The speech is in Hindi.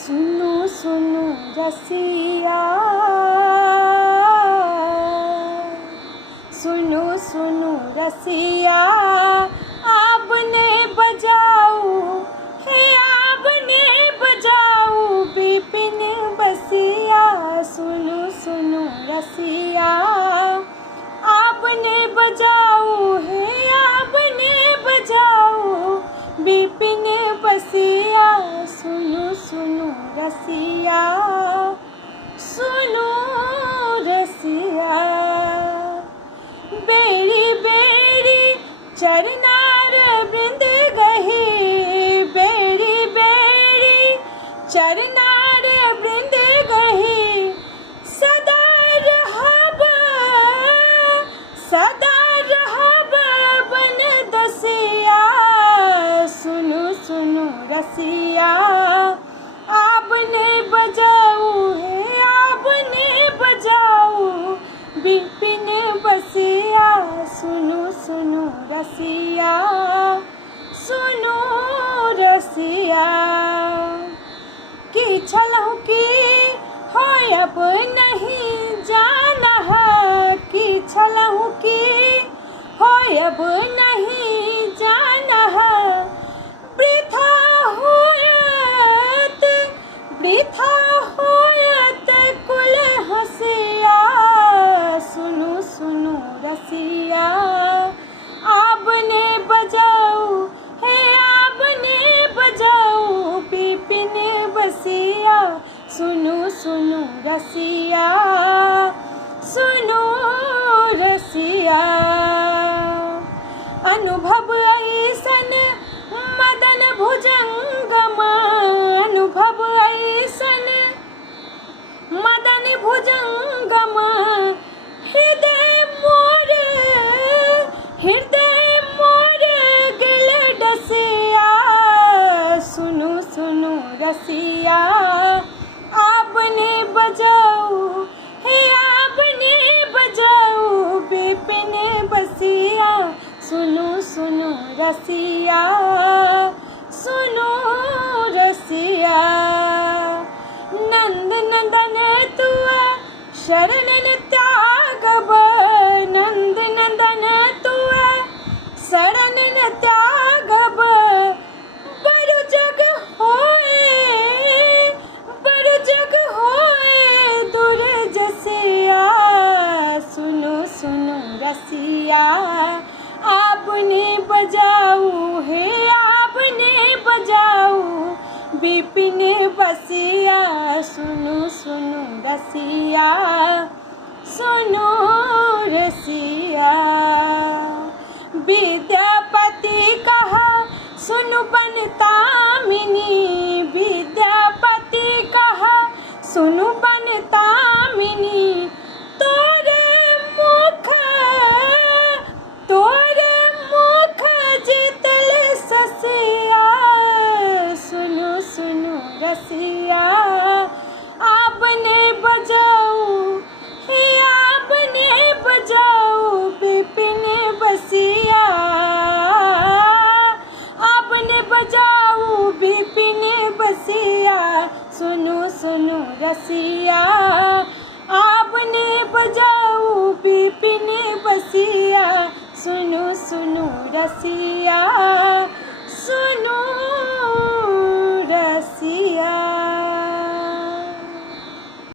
सुनो सुनो रसिया, सुनो सुनो रसिया, आपने बजाओ है, आपने बजाओ बिपिन बसिया। सुनो सुनो रसिया, आपने बजाओ है, आपने बजाओ बिपिन बसिया। सुनो सुनो रसिया, सुनो रसिया, बेरी बेरी चरनार वृंद गही, बेरी बेरी चरनार वृंद गही, सदा रहब, सदा रहब बन दसिया। सुनो सुनो रसिया, आपने बजाओ है, आपने बजाओ बिपिन बसिया। सुनो सुनो रसिया, सुनो रसिया, कि छलहु की हो अब नहीं जाना है, कि छलहु की हो अब नहीं जाना है, वृथा होयत, वृथा होयत कुल हसिया। सुनो सुनो रसिया, आपने बजाओ है, आपने बजाओ बिपिन बसिया। सुनो सुनो रसिया, सुनो रसिया, अनुभव ऐसन मदन भुजंगम, अनुभव ऐसन मदन भुजंगम, हृदय मोर, हृदय मोर गिल डसिया। सुनो सुनो रसिया, आपने बजाओ है, आपने बजाओ बिपिन बसिया। सुनो सुनो रसिया, सुनो रसिया, नंद नंदन तुअ शरणन त्यागब, नंद नंदन तुअ शरणन त्यागब, बड़ु जग होए, बड़ु जग होए दूर जसिया। सुनो सुनो रसिया, आपने बजाओ है, आपने बजाओ बिपिन बसिया। सुनो सुनो रसिया, सुनो रसिया, विद्यापति कहा सुनु बनतामिनी, विद्यापति कहा सुनु बनतामिनी, तोरे मुख, तोरे मुख जितल ससिया। सुनो सुनो रसिया, आपने बजाओ है, आपने बजाओ बिपिन बसिया, आपने बजाओ बिपिन बसिया। सुनो सुनो रसिया, आपने बजाओ बिपिन बसिया। सुनो सुनो रसिया।